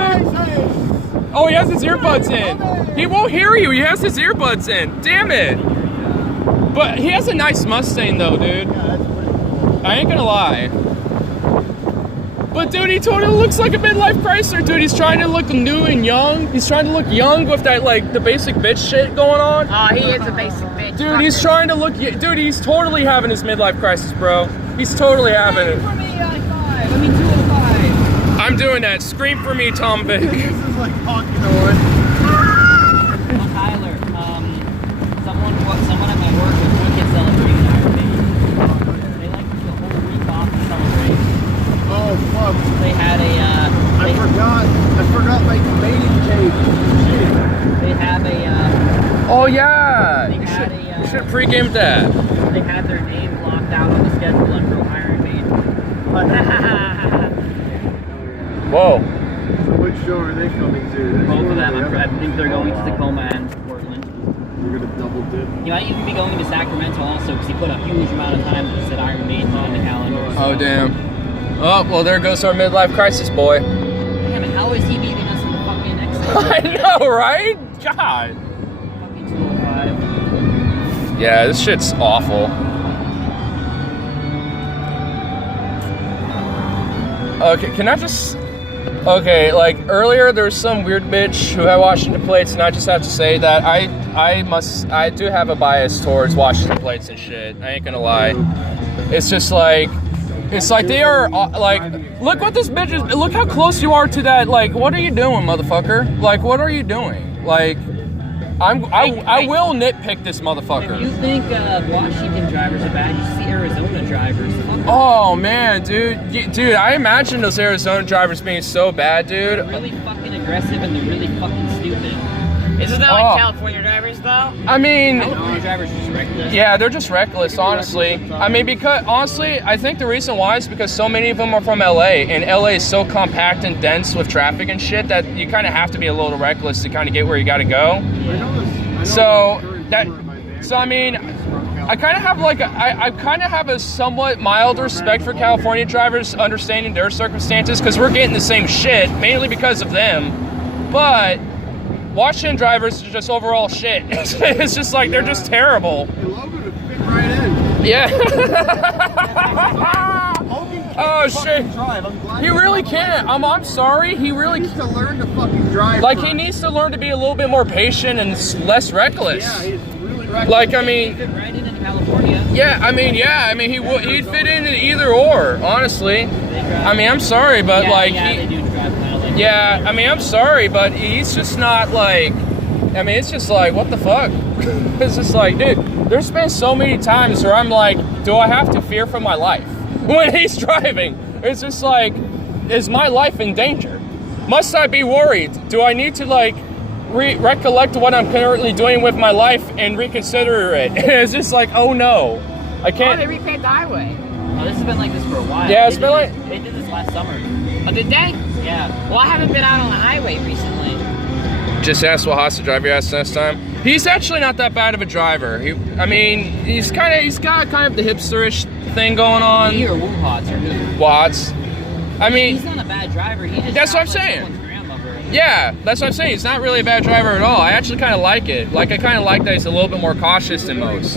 it! Oh, he has his earbuds in. He won't hear you. He has his earbuds in. Damn it. But he has a nice Mustang, though, dude. I ain't gonna lie. But, dude, he totally looks like a midlife Chrysler, dude. He's trying to look new and young. He's trying to look young with that, like, the basic bitch shit going on. Oh, he is a basic bitch. Dude, he's trying to look... Dude, he's totally having his midlife crisis, bro. He's totally having it. For me, 205. I'm doing that. Scream for me, Tom Vic. This is like honking the horn. Tyler, someone at my work was one kid celebrating Iron Maiden. They like took the whole week off to celebrate. Oh fuck! They had a. I forgot my mating tape. Shit. They have a. Oh yeah. They You had should pregame that. They had their name blocked out on the schedule under Iron Maiden. Whoa. So which show are they coming to? Both of them. I think they're going to Tacoma and Portland. You're gonna double dip. He might even be going to Sacramento also because he put a huge amount of time that said Iron Maiden on the calendar. Oh damn. Oh well, there goes our midlife crisis, boy. Damn it! How is he beating us in the fucking next? I know, right? God. Fucking 205. Yeah, this shit's awful. Okay, can I just... Okay, like, earlier there was some weird bitch who had Washington plates, and I just have to say that I do have a bias towards Washington plates and shit. I ain't gonna lie. It's just like... It's like they are, like... Look what this bitch is... Look how close you are to that, like, what are you doing, motherfucker? Like, what are you doing? Like... I will nitpick this motherfucker. If you think Washington drivers are bad, you see Arizona drivers. Oh man, dude, I imagine those Arizona drivers being so bad, dude. They're really fucking aggressive and they're really fucking stupid. Isn't that like California drivers though? I mean, California drivers are just reckless. yeah, they're just reckless, honestly. I mean, because honestly, I think the reason why is because so many of them are from LA, and LA is so compact and dense with traffic and shit that you kind of have to be a little reckless to kind of get where you got to go. So I mean, I kind of have like I kind of have a somewhat mild respect for California drivers, understanding their circumstances, because we're getting the same shit mainly because of them. But Washington drivers are just overall shit. It's just like they're just terrible. The logo would fit right in. Yeah. Oh shit. Drive. He really can't. I'm sorry. He really needs to learn to fucking drive. like he needs to learn to be a little bit more patient and less reckless. Yeah, he's really reckless. Like I mean. Fit right in California. Yeah, I mean he'd fit into either or, honestly. I mean, I'm sorry, but like they do drive kind of like yeah, I mean, I'm sorry, but he's just not like, I mean, it's just like, what the fuck? It's just like, dude, there's been so many times where I'm like, do I have to fear for my life when he's driving? It's just like, is my life in danger? Must I be worried? Do I need to like recollect what I'm currently doing with my life and reconsider it? It's just like, oh no, I can't. Oh, they repaved the highway. Oh, this has been like this for a while. Yeah, it's been like... They did this last summer. Oh, did they? Yeah. Well, I haven't been out on the highway recently. Just ask Wahas to drive your ass next time. He's actually not that bad of a driver. I mean, he's got kind of the hipsterish thing going on. He or Wuhat's or who? Watts. I mean, He's not a bad driver. He just that's what I'm sounds like saying. someone's grandmother. Yeah, that's what I'm saying. He's not really a bad driver at all. I actually kind of like it. Like, I kind of like that he's a little bit more cautious than most.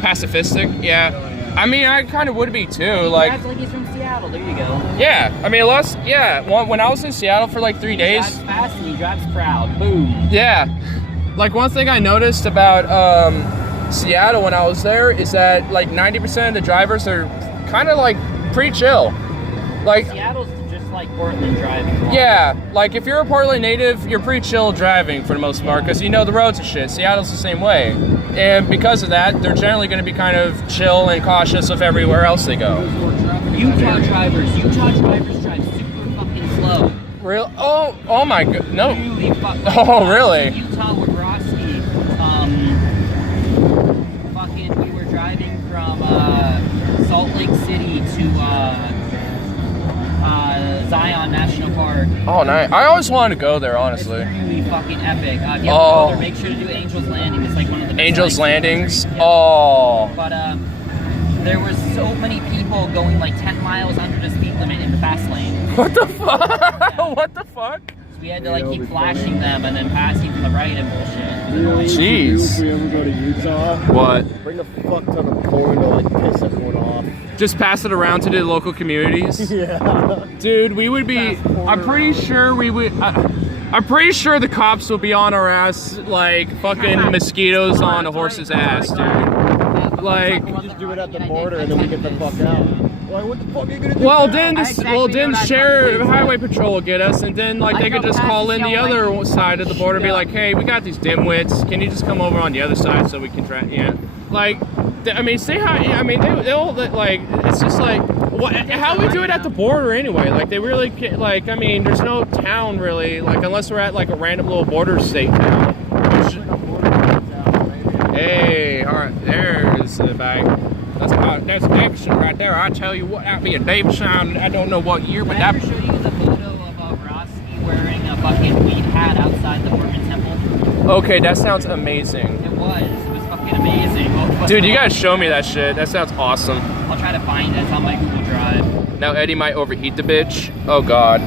Pacifistic, yeah. I mean, I kind of would be too. Like, Drives like he's from Seattle. There you go. yeah. I mean, when I was in Seattle for like 3 days. He drives fast and he drives proud. Boom. Yeah. Like, one thing I noticed about Seattle when I was there is that like 90% of the drivers are kind of like pretty chill. Like, Seattle's just like Portland driving. yeah, like if you're a Portland native, you're pretty chill driving for the most part because you know the roads and shit. Seattle's the same way. And because of that, they're generally going to be kind of chill and cautious of everywhere else they go. Utah drivers drive super fucking slow. Real? Oh my god, no. Really fucking Oh, really? Utah Wagroski. Fucking, we were driving from Salt Lake City to Zion National Park. Oh, nice. I always wanted to go there, honestly. It's really fucking epic. If you go there, make sure to do Angel's Landing. It's like one of the best Angel's Landings? Yeah. Oh. But there were so many people going like 10 miles under the speed limit in the fast lane. What the fuck? What the fuck? We had to like keep flashing them and then passing from the right and bullshit. Jeez. If we ever go to Utah, What? bring a fuck ton of corn to like piss everyone off. Just pass it around to the local communities? Yeah. Dude, we would be, I'm pretty sure we would, I'm pretty sure the cops will be on our ass like fucking mosquitoes on a horse's ass, dude. Like, We just do it at the border and then we get the fuck out. Like, what the fuck are you gonna do? well now? then, then sheriff highway patrol will get us, and then like they could just call in the other side of the border, be like, hey, we got these dimwits. Can you just come over on the other side so we can try? Yeah, like, I mean, say how. I mean, they'll like. It's just like, what? How we do it at the border anyway? Like they really can't, like. I mean, there's no town really, like unless we're at like a random little border state town. Hey, all right, there's the bag. That's action right there. I tell you what, that be a Davidson. I don't know what year, but that. Did I ever show you the photo of Roski wearing a fucking weed hat outside the Mormon temple? Okay, that sounds amazing. It was fucking amazing. Dude, you gotta show me that shit. That sounds awesome. I'll try to find it. It's on my Google Drive. Now Eddie might overheat the bitch. Oh god.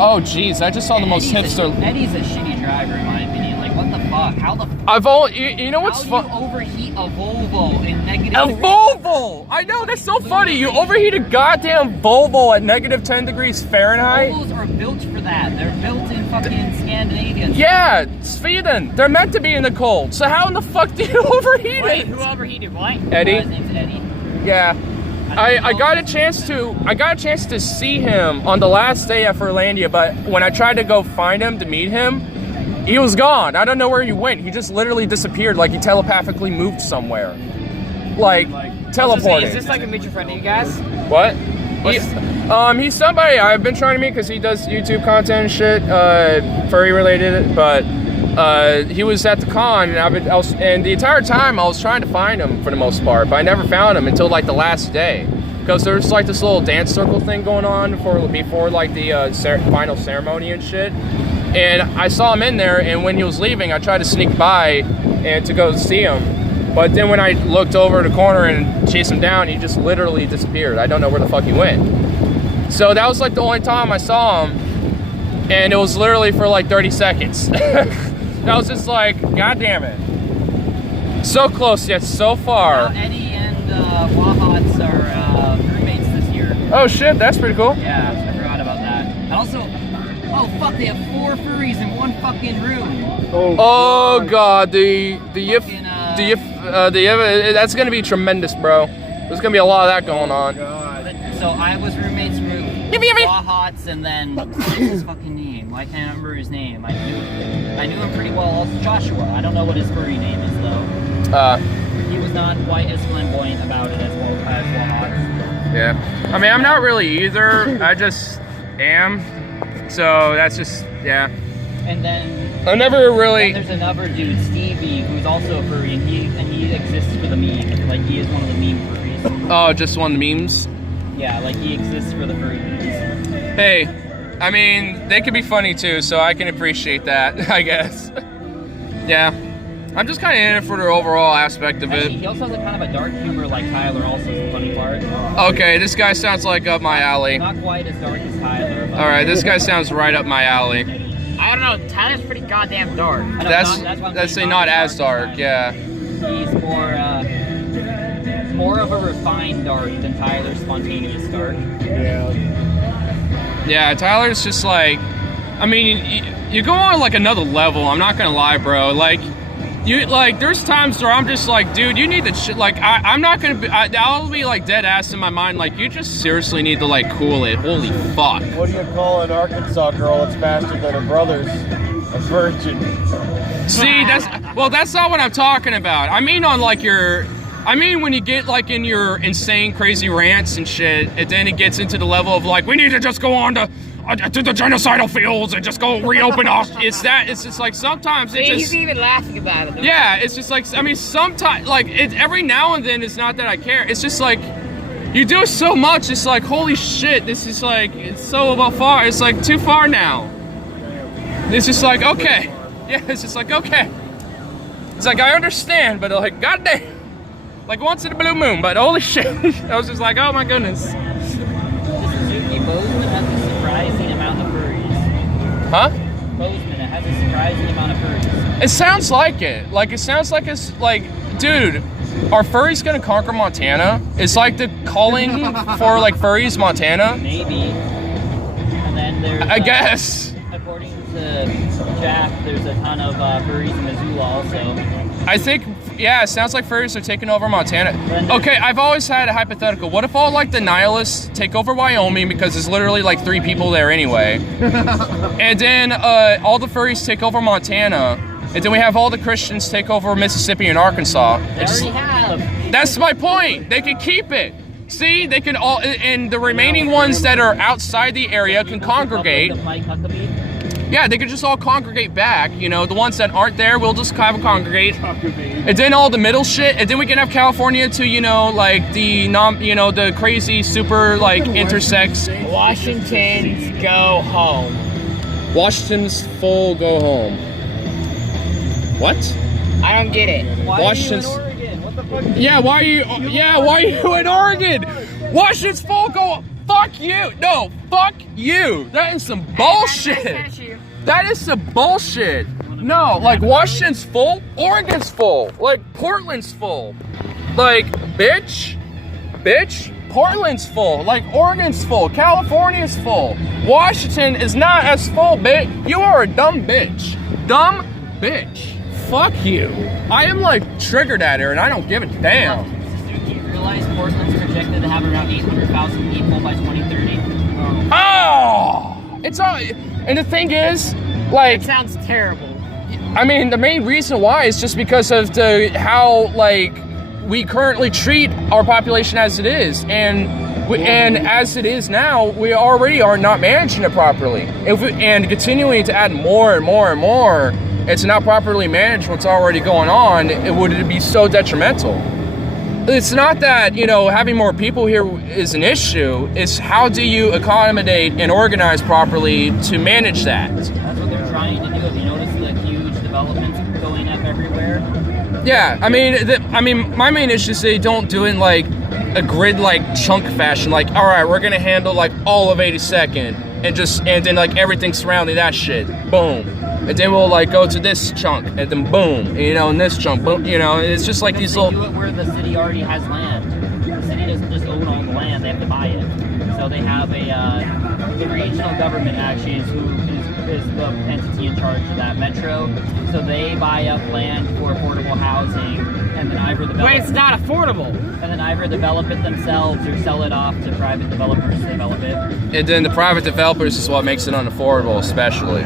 Oh jeez, I just saw the most hipster. Eddie's a shitty driver in my opinion. Like, what the fuck? How the fuck? I've all. You know what's How do fun? you overheat a Volvo in negative? A Volvo! I know, that's so funny. You overheat a goddamn Volvo at negative 10 degrees Fahrenheit? Volvos are built for that. They're built in fucking Scandinavia. Yeah, Sweden. They're meant to be in the cold. So how in the fuck do you overheat Wait, it? who overheated what? Eddie. His name's Eddie. Yeah. I got a chance to see him on the last day at Furlandia, but when I tried to go find him to meet him, he was gone. I don't know where he went. He just literally disappeared, like he telepathically moved somewhere. Like teleported. Is this like a mutual friend of you guys? What? He's somebody I've been trying to meet because he does YouTube content and shit, furry related. But he was at the con, and and the entire time I was trying to find him for the most part, but I never found him until like the last day, because there's like this little dance circle thing going on before like the final ceremony and shit. And I saw him in there, and when he was leaving, I tried to sneak by and to go see him. But then when I looked over the corner and chased him down, he just literally disappeared. I don't know where the fuck he went. So that was like the only time I saw him, and it was literally for like 30 seconds. I was just like, God damn it. So close yet so far. Now Eddie and Wahats are roommates this year. Oh shit, that's pretty cool. Yeah, I forgot about that. And also, oh fuck, they have 4 furries in one fucking room. Oh god, that's gonna be tremendous, bro. There's gonna be a lot of that going on. So I was roommates with Wahats, and then what's his fucking name? I can't remember his name. I knew him pretty well. Also Joshua. I don't know what his furry name is though. He was not quite as flamboyant about it as Wahats. Yeah. I mean, I'm not really either. I just am. So that's just, yeah. And then I never really. there's another dude, Stevie, who's also a furry, and he exists for the meme. Like, he is one of the meme furries. Oh, just one of the memes? Yeah, like he exists for the furry memes. Hey, I mean, they can be funny too, so I can appreciate that, I guess. Yeah. I'm just kind of in it for the overall aspect of Actually, it. he also has a kind of a dark humor like Tyler, also is the funny part. Okay, this guy sounds like up my alley. Not quite as dark as Tyler. But Alright, this guy sounds right up my alley. I don't know. Tyler's pretty goddamn dark. I know, That's what I'm saying, not as dark, as yeah. Tyler. He's more of a refined dark than Tyler's spontaneous dark. Yeah, Tyler's just like, I mean, you go on like another level, I'm not gonna lie, bro. Like, there's times where I'm just like, dude, you need to, I'm not gonna be, I'll be like dead ass in my mind, like, you just seriously need to like cool it, holy fuck. What do you call an Arkansas girl that's faster than her brothers? A virgin. See, that's not what I'm talking about. I mean when you get like in your insane, crazy rants and shit, and then it gets into the level of like, we need to just go on to the genocidal fields and just go reopen us. It's just like sometimes See, it's just. he's even laughing about it. Yeah, it's just like, I mean, sometimes, like, every now and then, it's not that I care. It's just like, you do so much, it's like, holy shit, this is like, it's so far. It's like too far now. It's just like, okay. Yeah, it's just like, okay. It's like, I understand, but like, goddamn. Like once in a blue moon, but holy shit. I was just like, oh my goodness. Suzuki Bozeman has a surprise Huh? Bozeman, it has a surprising amount of furries. It sounds like it. Like, it sounds like it's like, dude, are furries gonna conquer Montana? It's like the calling for like furries Montana. Maybe. And then there's. I guess. According to Jack, there's a ton of furries in Missoula also. I think, yeah, it sounds like furries are taking over Montana. Okay, I've always had a hypothetical. What if all like the nihilists take over Wyoming because there's literally like 3 people there anyway, and then all the furries take over Montana, and then we have all the Christians take over Mississippi and Arkansas. They already have. That's my point. They can keep it. See, they can all, and the remaining ones that are outside the area can congregate. Yeah, they could just all congregate back. You know, the ones that aren't there, we'll just kind of congregate. And then all the middle shit, and then we can have California to, you know, like the the crazy super like intersex. Washington's go home. Washington's full go home. What? I don't get it. Washington's. Are you in Oregon? What the fuck? Yeah, why are you in Oregon? Washington's full go. Fuck you. No, fuck you. That is some bullshit. That is some bullshit. No, like Washington's full, Oregon's full, like Portland's full. Like, bitch, Portland's full, like Oregon's full, California's full. Washington is not as full, bitch. You are a dumb bitch. Dumb bitch. Fuck you. I am like triggered at her and I don't give a damn. Do you realize Portland's projected to have around 800,000 people by 2030? Oh! It's all, and the thing is, like, It sounds terrible. I mean, the main reason why is just because of how like we currently treat our population as it is, and as it is now, we already are not managing it properly. And continuing to add more and more and more, and to not properly manage what's already going on, it would be so detrimental. It's not that, you know, having more people here is an issue. It's how do you accommodate and organize properly to manage that? That's what they're trying to do. Have you noticed the huge developments going up everywhere? Yeah, I mean, my main issue is they don't do it in like a grid-like chunk fashion. Like, all right, we're gonna handle like all of 82nd, and then like everything surrounding that shit. Boom. And then we'll like go to this chunk, and then boom, you know, and this chunk, boom, you know, it's just like these They little. do it where the city already has land. The city doesn't just own all the land; they have to buy it. So they have the regional government actually is the entity in charge of that metro. So they buy up land for affordable housing, and then either develop. But it's not affordable. And then either develop it themselves or sell it off to private developers to develop it. And then the private developers is what makes it unaffordable, especially.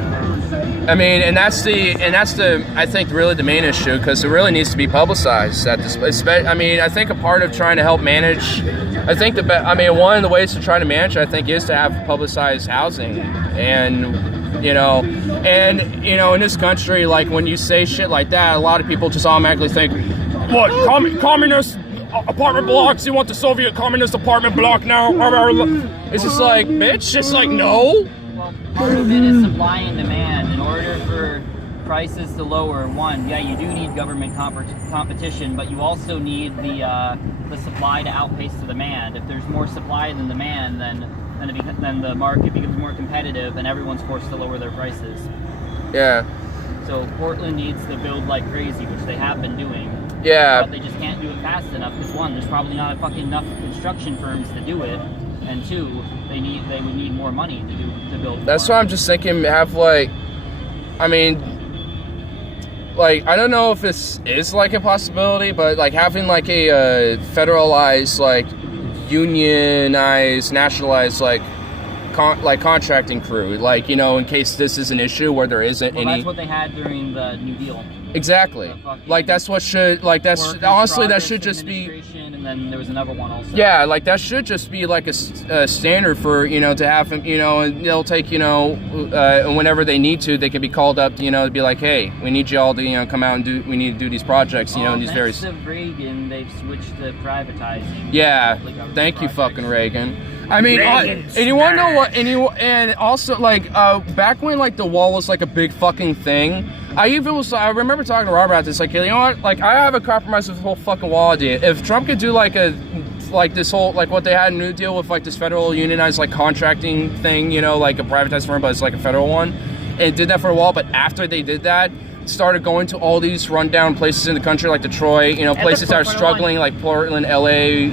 I mean, and that's the I think really the main issue, because it really needs to be publicized at this. I mean, I think a part of trying to help manage, I think one of the ways to try to manage, I think, is to have publicized housing, and you know, in this country, like when you say shit like that, a lot of people just automatically think, what, communist apartment blocks? You want the Soviet communist apartment block now? It's just like, bitch. It's like, no. Well, part of it is supply and demand. In order for prices to lower, you do need government competition, but you also need the supply to outpace the demand. If there's more supply than demand, then the market becomes more competitive, and everyone's forced to lower their prices. Yeah. So Portland needs to build like crazy, which they have been doing. Yeah. But they just can't do it fast enough because one, there's probably not enough construction firms to do it, and two, they would need more money to build. That's why I'm just thinking have like, I mean, like I don't know if this is like a possibility, but like having like a federalized, like unionized, nationalized like contracting crew, like, you know, in case this is an issue where there isn't any. That's what they had during the New Deal. Exactly. Like that's what should, like that's honestly that should just be. And then there was another one also. Yeah, like that should just be like a standard for, you know, to have, you know, and they'll take, you know, whenever they need to, they can be called up, you know, to be like, hey, we need you all to, you know, come out and we need to do these projects, you know, these various. Thanks to Reagan, they've switched to privatizing. Yeah, thank you, fucking Reagan. I mean, and you want to know what? And also, like, back when like the wall was like a big fucking thing, I remember talking to Robert about this. Like, you know what? Like, I have a compromise with the whole fucking wall idea. If Trump could do like this whole, like what they had in New Deal with like this federal unionized like contracting thing, you know, like a privatized firm, but it's like a federal one. and did that for a while. But after they did that, started going to all these rundown places in the country like Detroit, places that are struggling like Portland, LA,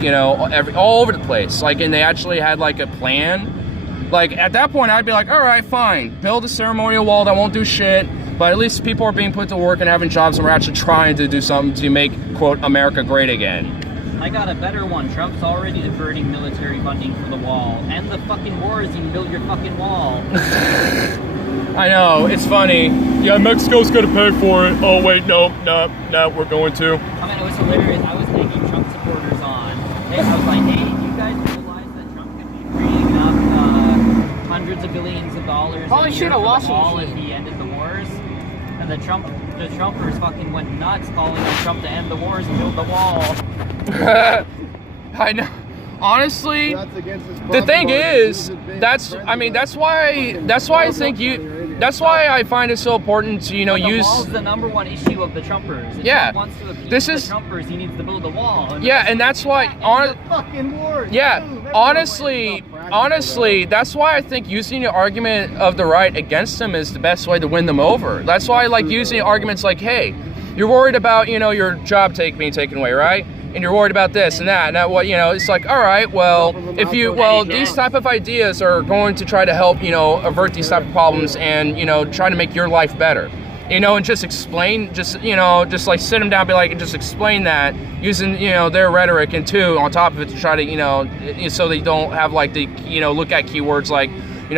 all over the place. Like, and they actually had like a plan. Like, at that point, I'd be like, all right, fine, build a ceremonial wall that won't do shit, but at least people are being put to work and having jobs, and we're actually trying to do something to make, quote, America great again. I got a better one. Trump's already diverting military funding for the wall. End the fucking wars, you can build your fucking wall. I know, it's funny. Yeah, Mexico's gonna pay for it. Oh, wait, no, we're going to. I mean, it was hilarious. I was taking Trump supporters on. I was like, hey, you guys realize that Trump could be freeing up hundreds of billions of dollars Holy shit, a washing wall machine. if he ended the wars? And the Trumpers fucking went nuts calling on Trump to end the wars and build the wall. I know. Honestly, That's against his the thing property. is, He's a big that's why I think that's why I find it so important to, The use. wall's the number one issue of the Trumpers. If Yeah. Trump wants to appease This the is- Trumpers, he needs to build a wall. And that's why, Fucking wars. yeah, Dude, honestly, practical, that's why I think using the argument of the right against them is the best way to win them over. That's why I like using arguments like, hey, you're worried about, your job being taken away, right? And you're worried about this and that, and that, it's like, all right, well, these type of ideas are going to try to help, avert these type of problems and, try to make your life better. And just explain, just like sit them down, be like, and just explain that using, their rhetoric, and two, on top of it, to try to, so they don't have like the, look at keywords like,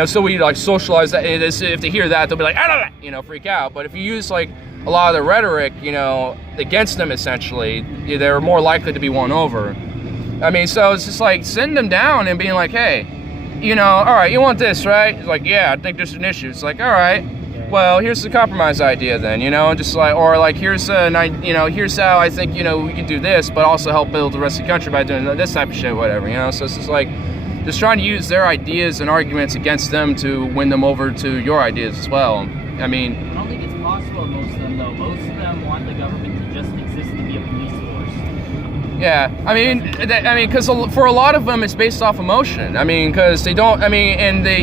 so we like socialize that. And if they hear that, they'll be like, freak out. But if you use like a lot of the rhetoric, against them, essentially, they're more likely to be won over. I mean, so it's just like sitting them down and being like, hey, all right, you want this, right? It's like, yeah, I think there's an issue. It's like, all right, well, here's the compromise idea then, just like, or like, here's here's how I think, we can do this, but also help build the rest of the country by doing this type of shit, whatever, So it's just like, just trying to use their ideas and arguments against them to win them over to your ideas as well. I mean, I don't think it's possible, most of them, though. Most of them want the government to just exist to be a police force. yeah, because for a lot of them, it's based off emotion. I mean, because they don't. I mean, and they're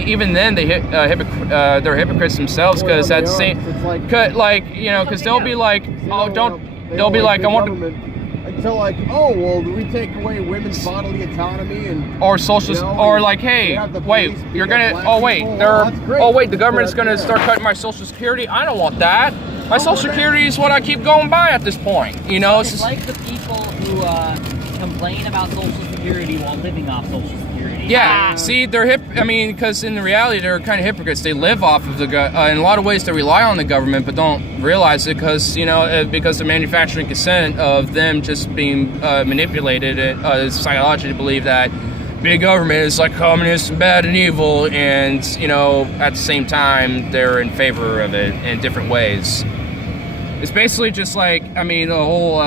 hypocrites themselves, because that's same. Because they'll be like, they'll be like, I want to. Until like, oh well, do we take away women's bodily autonomy and Or social, or like, hey, wait, you're gonna, the government's gonna start cutting my social security. I don't want that. My social security is what I keep going by at this point. It's It's like the people who complain about Social Security while living off Social Security. yeah. See, they're because in reality, they're kind of hypocrites. They live off of in a lot of ways they rely on the government, but don't realize it because the manufacturing consent of them just being manipulated psychologically to believe that big government is like communist and bad and evil, and at the same time they're in favor of it in different ways. It's basically just like, the whole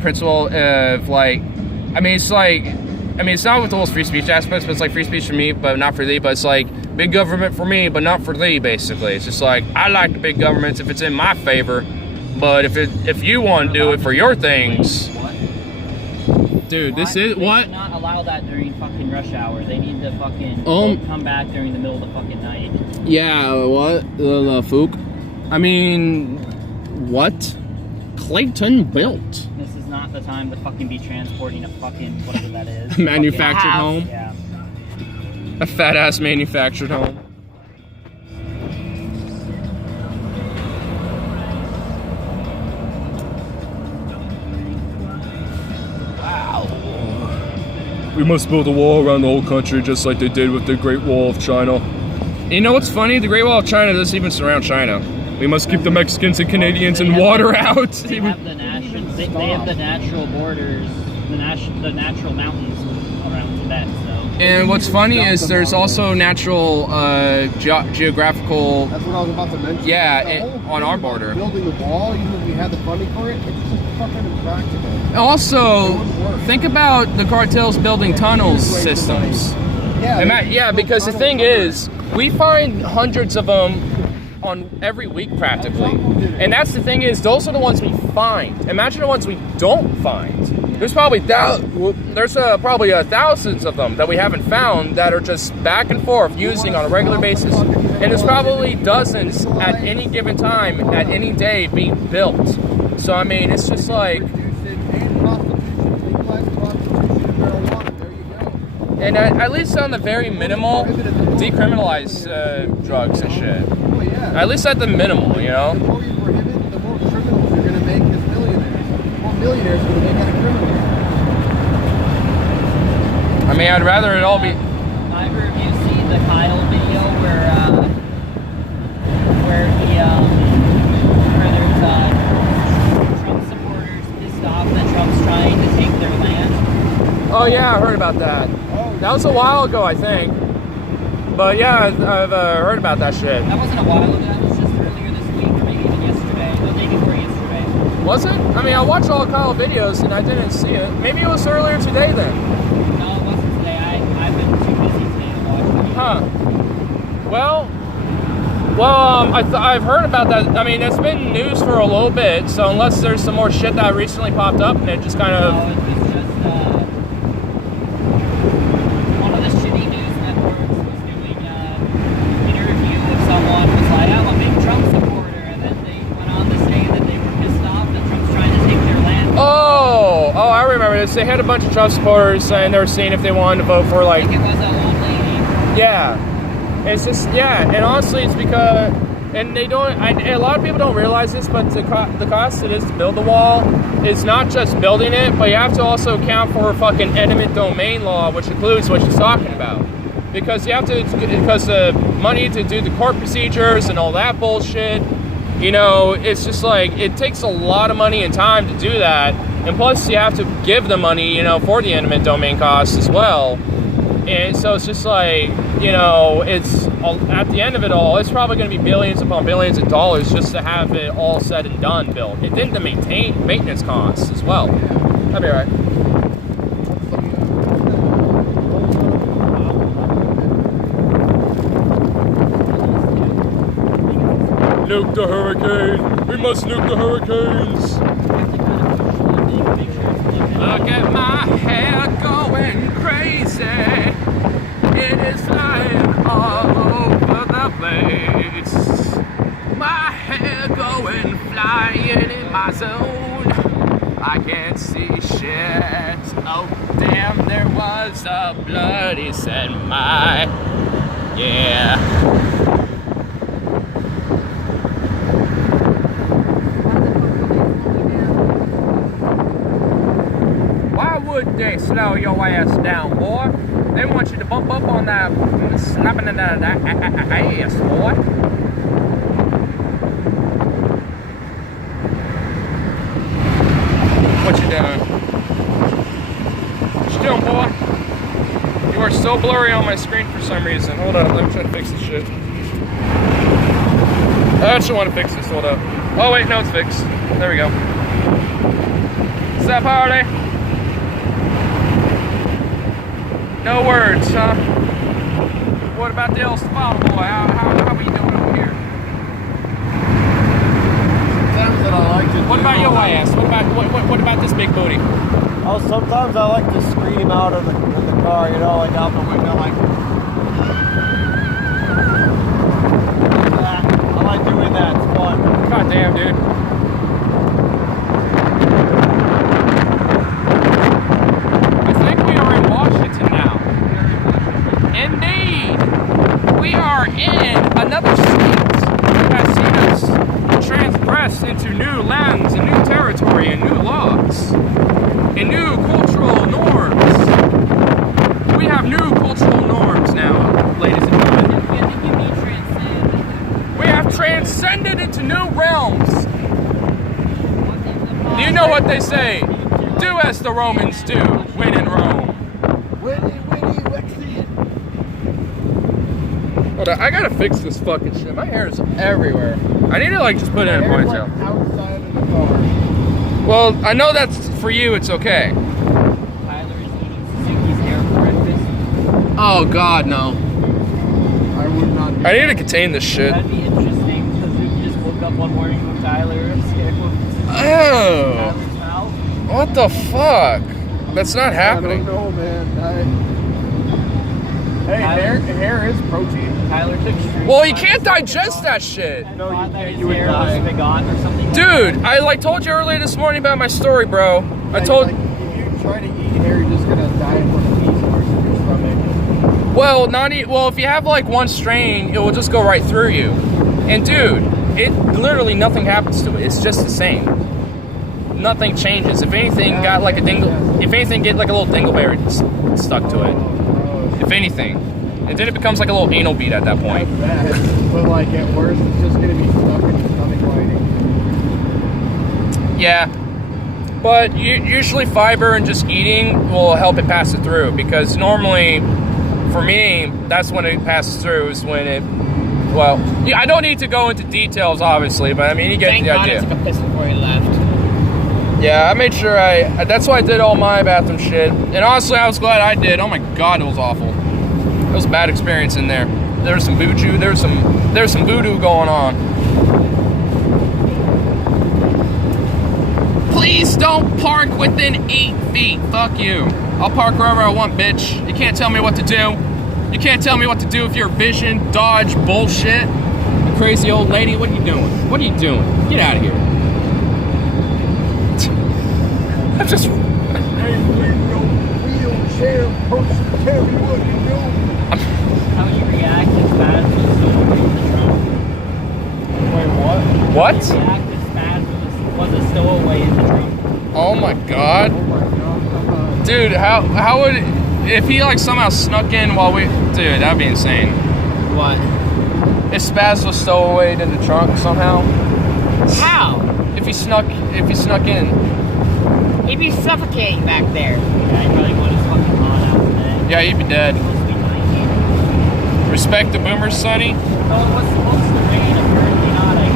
principle of like, it's like, it's not with the whole free speech aspects, but it's like free speech for me, but not for thee. But it's like big government for me, but not for thee, basically. It's just like, I like the big governments if it's in my favor, but if you want to do it for your things. What? Dude, They cannot allow that during fucking rush hour. They need to fucking come back during the middle of the fucking night. Yeah, what? The Fook? What? Clayton built. This is not the time to fucking be transporting a fucking, whatever that is. Manufactured Fucking home? Yeah. A fat ass manufactured home. Wow. We must build a wall around the whole country just like they did with the Great Wall of China. You know what's funny? The Great Wall of China doesn't even surround China. We must keep the Mexicans and Canadians and water out. They have the natural borders, the natural mountains around Tibet. So. And what's funny is there's also natural geographical. That's what I was about to mention. Yeah, on our border. Building the wall, even if we had the funding for it, it's just fucking impractical. Also, think about the cartels building tunnels systems. Yeah, because the thing is, we find hundreds of them on every week practically, and that's the thing is, those are the ones we find. Imagine the ones we don't find. There's probably thousands of them that we haven't found that are just back and forth using on a regular basis. And there's probably dozens at any given time, at any day, being built. So, I mean, it's just like... And at least on the very minimal, decriminalize drugs and shit. At least at the minimal, you know? The more you prohibit, the more criminals you're going to make as millionaires. The more millionaires are going to make out of criminals. I mean, I'd rather it all be... Either of you seen the Kyle video where there's Trump supporters pissed off that Trump's trying to take their land? Oh yeah, I heard about that. That was a while ago, I think. But yeah, I've heard about that shit. That wasn't a while ago. That was just earlier this week, or maybe even yesterday. The day before yesterday. Was it? I mean, I watched all Kyle videos and I didn't see it. Maybe it was earlier today then. No, it wasn't today. I've been too busy today to watch it. Huh. Well, I've heard about that. I mean, it's been news for a little bit, so unless there's some more shit that recently popped up and it just kind of... No, it's just one of the shitty news networks was doing an interview with someone who was like, I'm a big Trump supporter, and then they went on to say that they were pissed off that Trump's trying to take their land. Oh, I remember this. They had a bunch of Trump supporters and they were seeing if they wanted to vote for, I like... think it was an old lady. Yeah. It's just, yeah, and honestly, it's because, and they don't, a lot of people don't realize this, but the cost it is to build the wall is not just building it, but you have to also account for fucking eminent domain law, which includes what she's talking about. Because you have to, because the money to do the court procedures and all that bullshit, you know, it's just like, it takes a lot of money and time to do that, and plus you have to give the money, you know, for the eminent domain costs as well. And so it's just like, you know, it's at the end of it all, it's probably going to be billions upon billions of dollars just to have it all said and done built. And then to maintain maintenance costs as well. I'll be right. Nuke the hurricane! We must nuke the hurricanes! Look at my hair going crazy. It is flying all over the place. My hair going flying in my zone. I can't see shit. Oh damn, there was a bloody semi. Yeah. Would they slow your ass down, boy? They want you to bump up on that snapping in that ass, boy. What you doing? What you doing, boy? You are so blurry on my screen for some reason. Hold up, let me try to fix this shit. I actually want to fix this, hold up. Oh wait, no, it's fixed. There we go. What's that party? No words, huh? What about the El Stefano boy? How are you doing over here? Sometimes that I like to What about your ass? What about this big booty? Oh, sometimes I like to scream out of the car, you know, like out the window, like... I like doing that, it's fun. God damn, dude. Another state has seen us transgress into new lands and new territory and new laws and new cultural norms. We have new cultural norms now, ladies and gentlemen. We have transcended into new realms. Do you know what they say? Do as the Romans do when in Rome. Hold on, I gotta fix this fucking shit. My hair is everywhere. I need to like just put it in a ponytail. Outside of the car. Well, I know that's for you, it's okay. Tyler is eating Suzuki's hair for breakfast. Oh god, no. I would not. I need to contain this shit. That'd be interesting because we just woke up one morning with Tyler's hair. Oh. Tyler's mouth. What the fuck? That's not happening. I don't know, man. Hey, hair is protein. Tyler took street. Well, you can't digest that shit. No, you can't. You You would die. or something. Dude, I like told you earlier this morning about my story, bro. I Yeah, told. like, if you try to eat hair, you're just gonna die from the piece marks in your stomach. Well, well, if you have like one strain, it will just go right through you. And dude, it literally nothing happens to it. It's just the same. Nothing changes. If anything, got like a dingle. If anything, get like a little dingleberry stuck to it. If anything, and then it becomes like a little anal bead at that point. That's bad. But like at worst, it's just gonna be stuck in your stomach lining. Yeah, but usually fiber and just eating will help it pass it through, because normally, for me, that's when it passes through. Is when it. Well, I don't need to go into details, obviously, but I mean, you get Thank the God idea. I took a piss before he left. Yeah, I made sure that's why I did all my bathroom shit. And honestly, I was glad I did. Oh my God, it was awful. It was a bad experience in there. There was some voodoo. There was some voodoo going on. Please don't park within 8 feet. Fuck you. I'll park wherever I want, bitch. You can't tell me what to do. You can't tell me what to do if you're vision, dodge, bullshit. You crazy old lady, what are you doing? What are you doing? Get out of here. I'm just. Hey, wheelchair person, tell me what you do. How you react as fast as stowaway in the trunk? Wait, what? What? How you react as fast was a stowaway in the trunk? Oh my God. Oh my God. Dude, how would. If he like somehow snuck in while we. Dude, that'd be insane. What? If Spaz was stowaway in the trunk somehow. How? If he snuck in. He'd be suffocating back there. Yeah, he probably would have fucking gone out today. Yeah, he'd be dead. Supposed to be 90. Respect the boomers, Sonny. Oh, what's the rain? Apparently not, I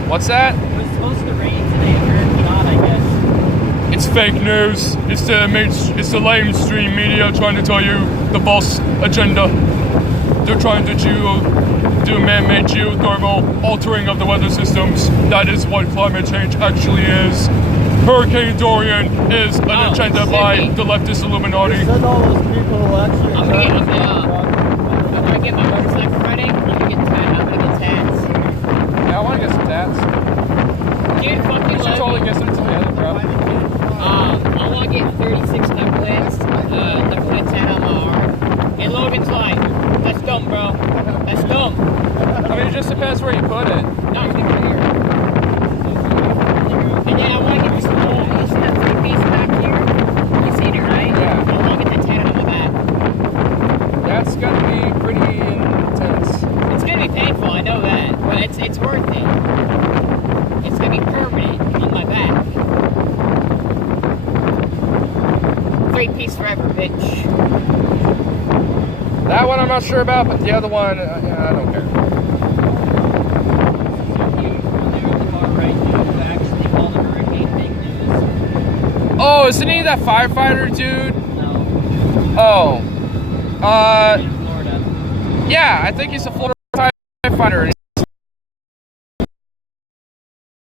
guess. What's that? It was supposed to rain today. Apparently not, I guess. It's fake news. It's the mainstream media trying to tell you the false agenda. They're trying to do man-made geothermal altering of the weather systems. That is what climate change actually is. Hurricane Dorian is an agenda by the leftist Illuminati. Send all those people who actually. I'm gonna get my motorcycle running. I'm gonna get tats. Yeah, I want to get some tats. Dude, fucking You should love totally me. get some together, bro. I want to get 36 knuckleheads, put a 10 on my arm. And Logan's like, that's dumb, bro. That's dumb. I mean, it just depends where you put it. No, it's right here. And then I want to get this whole, you see that 3-piece back here? You seen it, right? Yeah. I want to get the 10 on the back. That's gonna be pretty intense. It's going to be painful, I know that. But it's worth it. It's going to be permanent on my back. 3-piece forever, bitch. That one I'm not sure about, but the other one, I don't care. Oh, isn't he that firefighter dude? No. Oh. In Florida. Yeah, I think he's a Florida firefighter.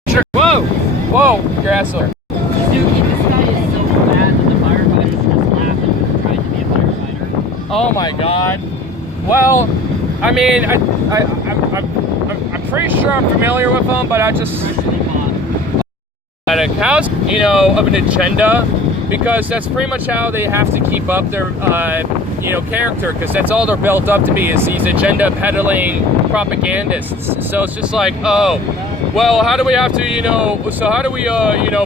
Sure. Whoa, Grassler. Dude, this guy is so bad that the firefighters just laugh at him trying to be a firefighter. Oh my God. Well, I mean, I'm pretty sure I'm familiar with him, but I just. Freshly caught. At a house, of an agenda, because that's pretty much how they have to keep up their, character, because that's all they're built up to be, is these agenda peddling propagandists. So it's just like, oh, well, how do we have to, so how do we,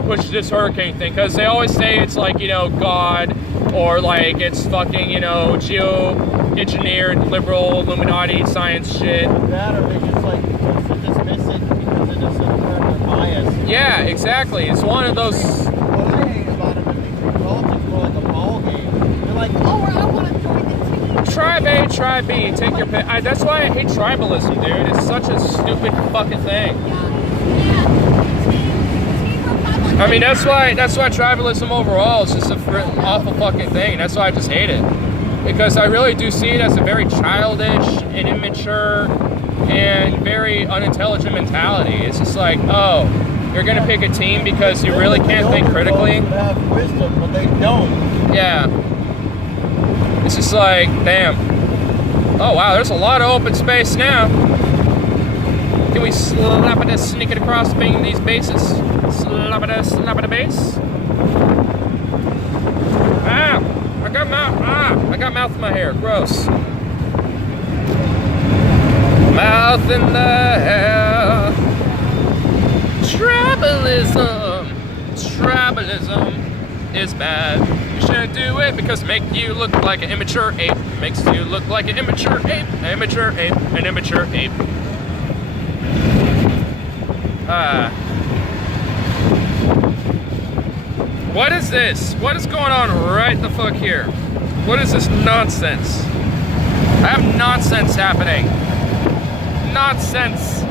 push this hurricane thing? Because they always say it's like, God, or like it's fucking, geo-engineered liberal Illuminati science shit. That or they just like choose to dismiss it because it doesn't affect their bias. Yeah, exactly. It's one of those. What I hate about them is they treat politics more like a ball game. They're like, oh, I want to join the team. Tribe A, Tribe B, take your pick. That's why I hate tribalism, dude. It's such a stupid fucking thing. I mean, that's why tribalism overall is just an awful fucking thing. That's why I just hate it. Because I really do see it as a very childish and immature and very unintelligent mentality. It's just like, oh, you're gonna pick a team because you really can't think critically. They have wisdom, but they don't. Yeah. It's just like, damn. Oh wow, there's a lot of open space now. Can we slap it, sneak it across these bases? Slap it, base. Ah, I got mouth in my hair. Gross. Mouth in the hair. Tribalism is bad. You shouldn't do it because it makes you look like an immature ape. Makes you look like an immature ape. An immature ape. What is this? What is going on right the fuck here? What is this nonsense? I have nonsense happening. Nonsense.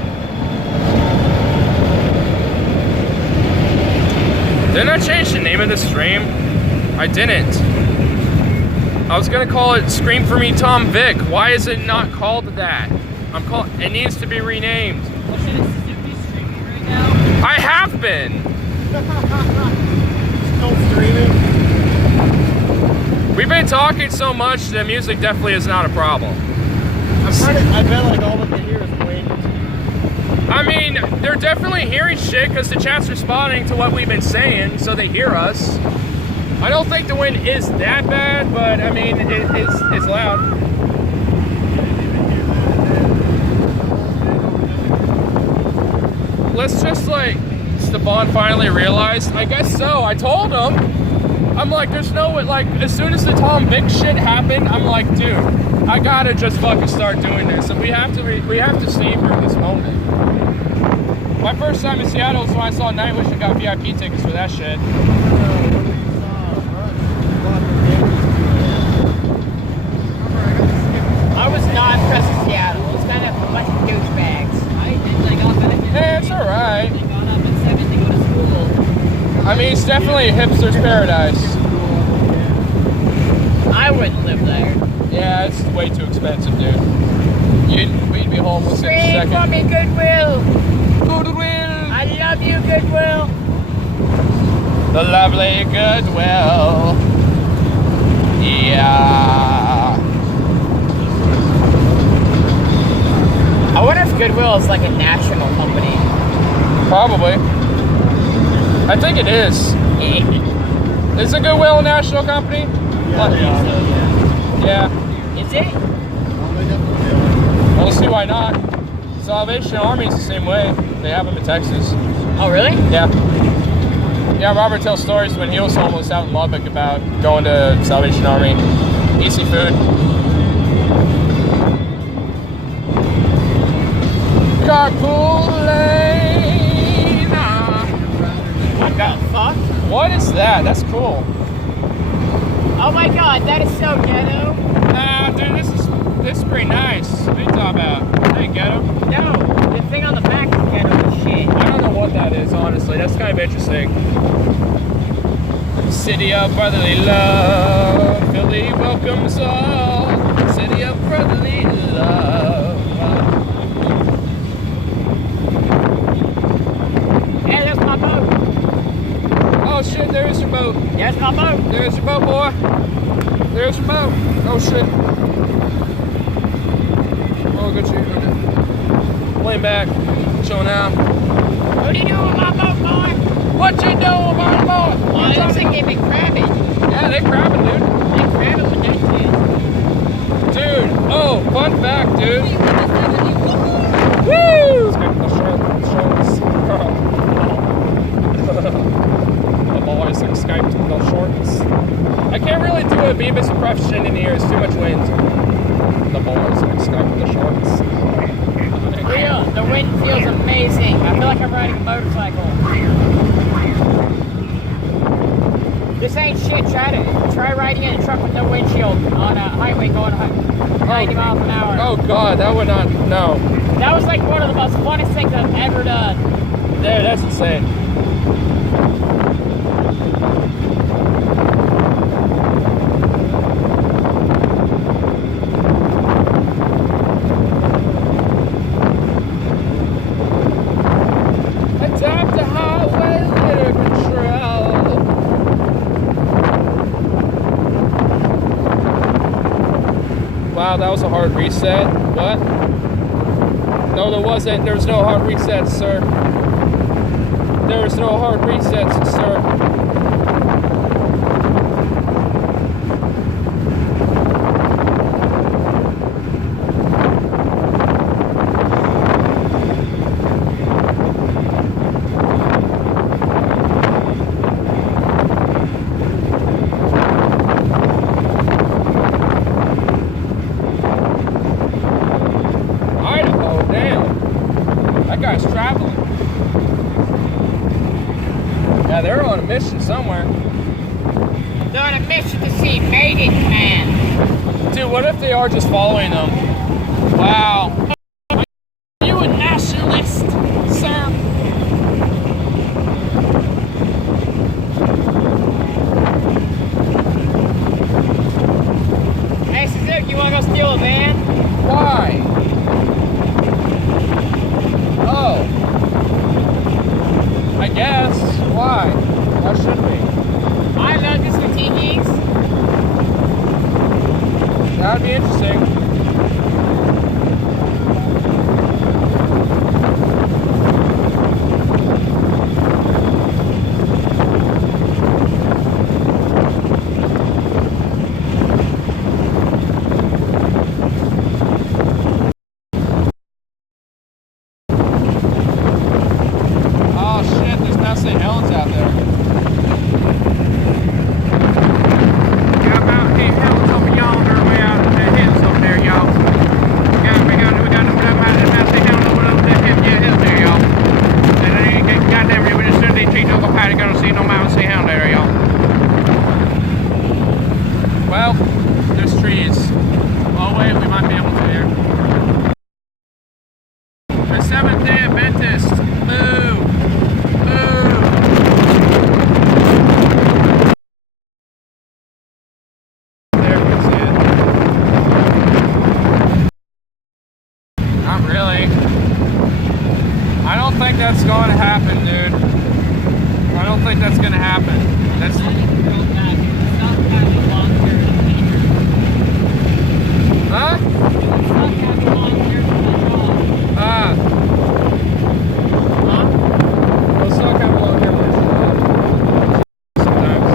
Didn't I change the name of the stream? I didn't. I was gonna call it Scream For Me Tom Vic. Why is it not called that? It needs to be renamed. Well, should it be streaming right now? I have been. Still streaming. We've been talking so much, the music definitely is not a problem. I bet like all that they hear is wind. I mean, they're definitely hearing shit because the chat's responding to what we've been saying, so they hear us. I don't think the wind is that bad, but I mean, it's loud. Let's just like, Stephon finally realized, I guess so, I told him, I'm like, there's no way, like, as soon as the Tom Vic shit happened, I'm like, dude, I gotta just fucking start doing this, and we have to savor this moment. My first time in Seattle was when I saw Nightwish and got VIP tickets for that shit. I was not impressed with Seattle. It was kind of a bunch of douchebags. Hey, it's alright. They got up at 7 to go to school. I mean, it's definitely a hipster's paradise. I wouldn't live there. Yeah, it's way too expensive, dude. We'd be homeless in a Scream second. for me, Goodwill. Goodwill. I love you, Goodwill. The lovely Goodwill. Yeah. I wonder if Goodwill is like a national company. Probably. I think it is. Isn't Goodwill a national company? Yeah. Is it? Well, let's see why not. Salvation Army is the same way. They have them in Texas. Oh, really? Yeah. Yeah, Robert tells stories when he was homeless out in Lubbock about going to Salvation Army. Easy food. Carpool lane. What the fuck? What is that? That's cool. Oh my god, that is so ghetto. Nah, dude, this is pretty nice. What are you talking about? That ain't ghetto. No, the thing on the back is ghetto as shit. I don't know what that is, honestly. That's kind of interesting. City of brotherly love, Philly welcomes all. City of brotherly love. Hey, there's my boat. Oh shit, there is your boat. There's my boat. There's your boat, boy. There's your boat. Oh shit. Oh, good shit. Okay. Playing back, chilling out. What do you do with my boat, boy? What you doing, my boy? Oh, it looks like they've been crabbing. Yeah, they crabbing, dude. They crabbing with that shit. Dude, oh, fun fact, dude. Woo! Escaping the shorts. The boys escaped the shorts. I can't really do a Beavis impression in here, it's too much wind. The boys escaped the shorts. Real, the wind feels amazing. I feel like I'm riding a motorcycle. This ain't shit. Try riding in a truck with no windshield on a highway going 90 miles an hour. Oh god, that would not, no. That was like one of the most funnest things I've ever done. Dude, that's insane. Time to hide hard reset. What? No, there wasn't. There was no hard resets, sir. There was no hard resets, sir. Mission somewhere. They're on a mission to see Maiden Man. Dude, what if they are just following them? Wow. Are you a nationalist, sir? Hey, Suzuki, you wanna go steal a van? Why? Oh. I guess. Why? Why should we? I love this fatigues. That'd be interesting. Oh shit, there's now St. Helens out there. Well, there's trees. Oh wait, we might be able to here. The Seventh-day Adventist. Boo! Boo! There we see it. Not really. I don't think that's going to happen, dude. I don't think that's going to happen. That's... Huh? We'll stop having long hair sometimes.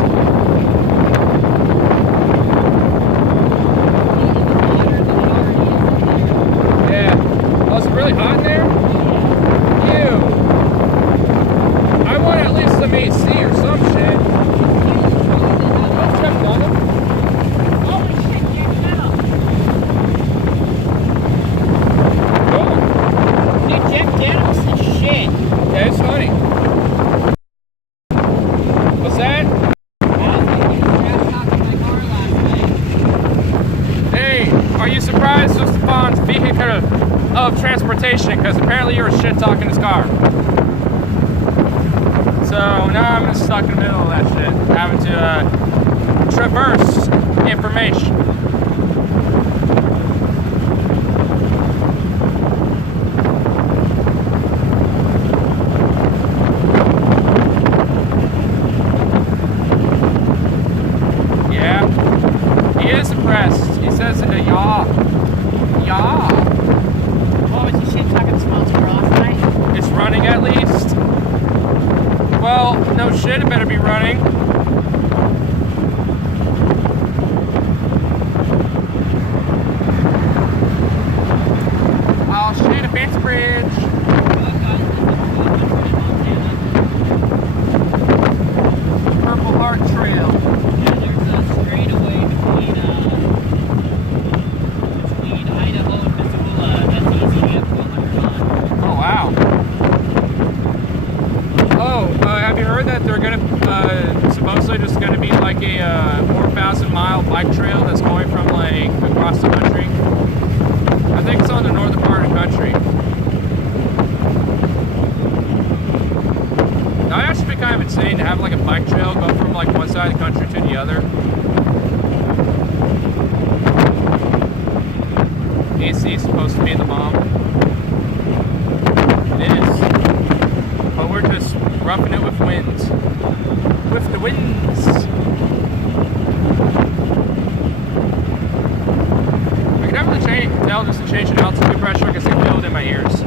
Yeah. Oh, is it really hot in there? Ew. I want at least some AC or some shit. Don't check on them. Holy shit, you know. Dude, Jeff Daniels is shit. Yeah, it's funny. What's that? Hey, are you surprised of Stefan's vehicle of transportation? Because apparently you were shit talking his car. So now I'm just stuck in the middle of that shit, having to traverse information. Yeah, he is impressed. He says, "Yaw, yaw." What was your shit talking sponsor last night? It's running at least. Well, no shit, it better be running. Oh shit, a fence bridge. Purple Heart Trail. Yeah, there's a straightaway between Idaho and Missoula that's easy to get from 100 on. Oh wow. Oh, have you heard that they're gonna supposedly just gonna be like a 4,000-mile bike trail that's going from like across the country? I think it's on the northern part of the country. That would actually be kind of insane to have like a bike trail go from like one side of the country to the other. AC is supposed to be the bomb. It is. But we're just roughing it with winds. With the winds. I could definitely check tell just to change the altitude pressure because it filled in my ears.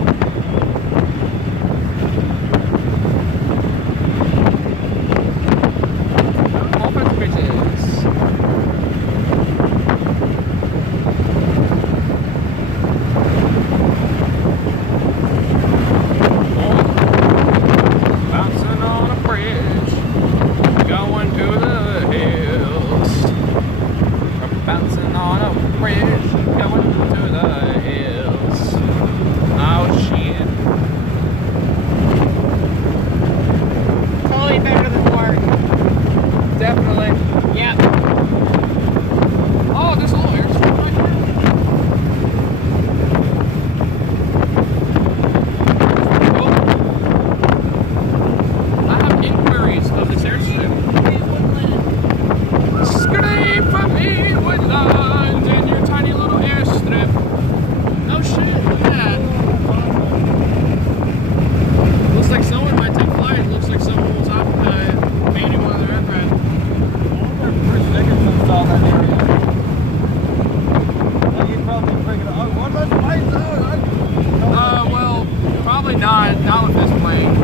Not with this plane.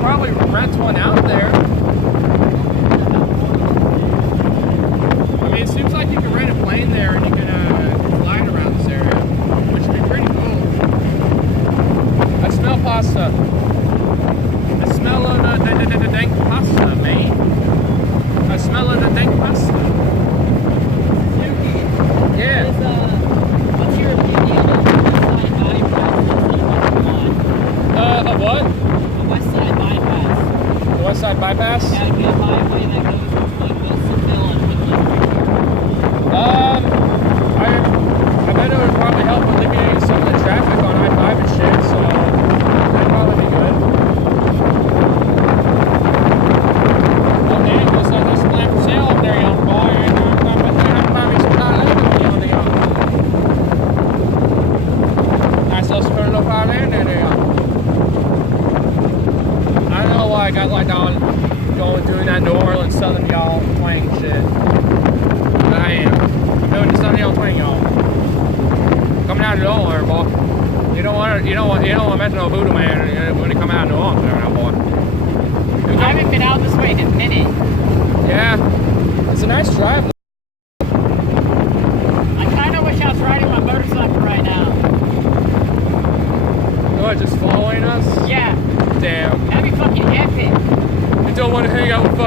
Probably rent one out there. I mean, it seems like you can rent a plane there and you can fly it around this area, which would be pretty cool. I smell pasta. I smell the dank pasta, mate. I smell the dank pasta. Yeah. What's your opinion of Of what? the West Side Bypass? The West Side Bypass? Yeah, the highway that goes between Wilsonville and Woodland. I bet it would probably help alleviate some of the traffic on I-5 and shit, so that'd probably be good. Oh damn, looks like there's some land for sale up there, young boy. You're going to find me some kind of land on the young. Nice little square little fire land there, young. I don't know why I got like on going through that New Orleans Southern y'all twang shit. But I am. I'm doing the Southern y'all twang y'all. Coming out of nowhere, boy. You don't want to mess no voodoo man when you come out of New Orleans there now, boy. I haven't been out this way in a minute. Yeah. It's a nice drive. I kind of wish I was riding my motorcycle right now. What, just following us? Yeah, Damn. that'd be fucking epic. You don't want to hang out with us.